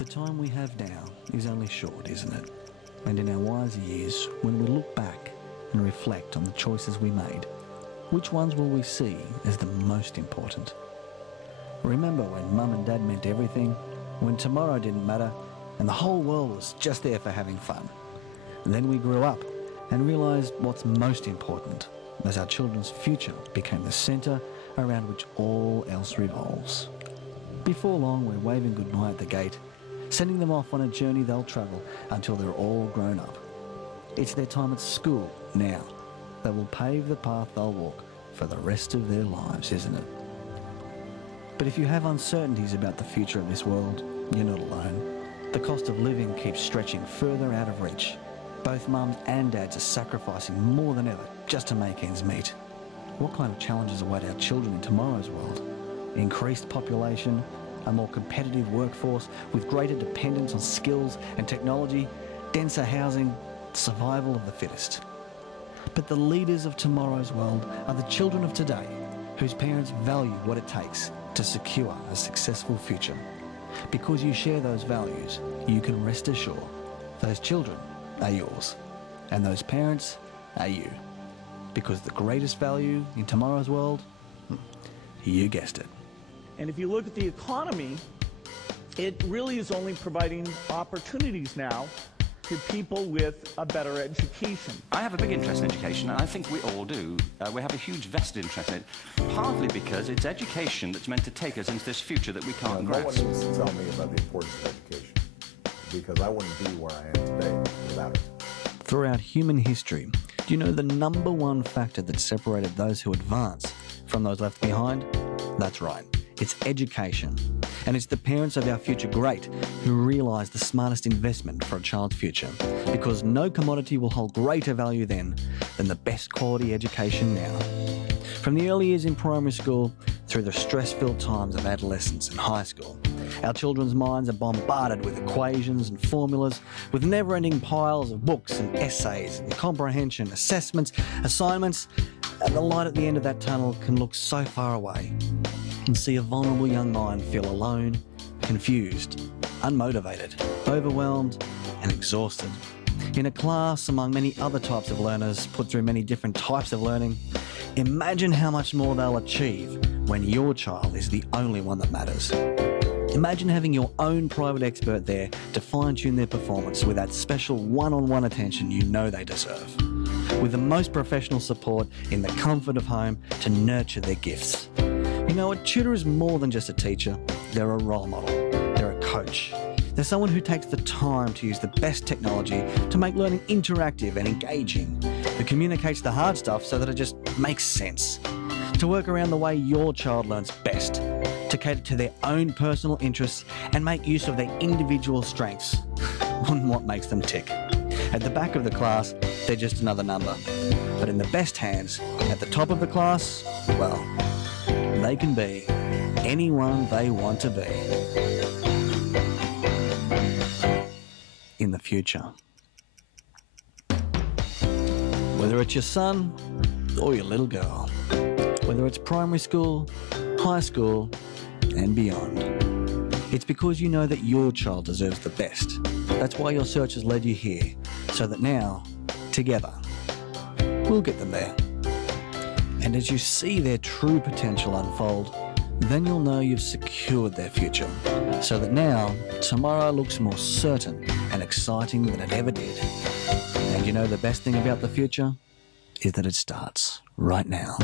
The time we have now is only short, isn't it? And in our wiser years, when we look back and reflect on the choices we made, which ones will we see as the most important? Remember when Mum and Dad meant everything, when tomorrow didn't matter, and the whole world was just there for having fun? And then we grew up and realised what's most important, as our children's future became the centre around which all else revolves. Before long, we're waving goodbye at the gate, sending them off on a journey they'll travel until they're all grown up. It's their time at school now that will pave the path they'll walk for the rest of their lives, isn't it? But if you have uncertainties about the future of this world, you're not alone. The cost of living keeps stretching further out of reach. Both mums and dads are sacrificing more than ever just to make ends meet. What kind of challenges await our children in tomorrow's world? Increased population, a more competitive workforce with greater dependence on skills and technology, denser housing, survival of the fittest. But the leaders of tomorrow's world are the children of today, whose parents value what it takes to secure a successful future. Because you share those values, you can rest assured those children are yours, and those parents are you. Because the greatest value in tomorrow's world, you guessed it. And if you look at the economy, it really is only providing opportunities now to people with a better education. I have a big interest in education, and I think we all do. We have a huge vested interest in it, partly because it's education that's meant to take us into this future that we can't grasp. No one needs to tell me about the importance of education, because I wouldn't be where I am today without it. Throughout human history, do you know the number one factor that separated those who advance from those left behind? That's right, it's education. And it's the parents of our future great who realise the smartest investment for a child's future, because no commodity will hold greater value then than the best quality education now. From the early years in primary school through the stress-filled times of adolescence and high school, our children's minds are bombarded with equations and formulas, with never-ending piles of books and essays and comprehension, assessments, assignments, and the light at the end of that tunnel can look so far away and see a vulnerable young mind feel alone, confused, unmotivated, overwhelmed and exhausted. In a class among many other types of learners put through many different types of learning, imagine how much more they'll achieve when your child is the only one that matters. Imagine having your own private expert there to fine-tune their performance with that special one-on-one attention you know they deserve, with the most professional support in the comfort of home to nurture their gifts. You know, a tutor is more than just a teacher. They're a role model. They're a coach. They're someone who takes the time to use the best technology to make learning interactive and engaging, who communicates the hard stuff so that it just makes sense, to work around the way your child learns best, to cater to their own personal interests and make use of their individual strengths on what makes them tick. At the back of the class, they're just another number. But in the best hands, at the top of the class, well, they can be anyone they want to be in the future. Whether it's your son or your little girl, whether it's primary school, high school, and beyond, it's because you know that your child deserves the best. That's why your search has led you here, so that now, together, we'll get them there. And as you see their true potential unfold, then you'll know you've secured their future, so that now, tomorrow looks more certain and exciting than it ever did. And you know the best thing about the future is that it starts right now.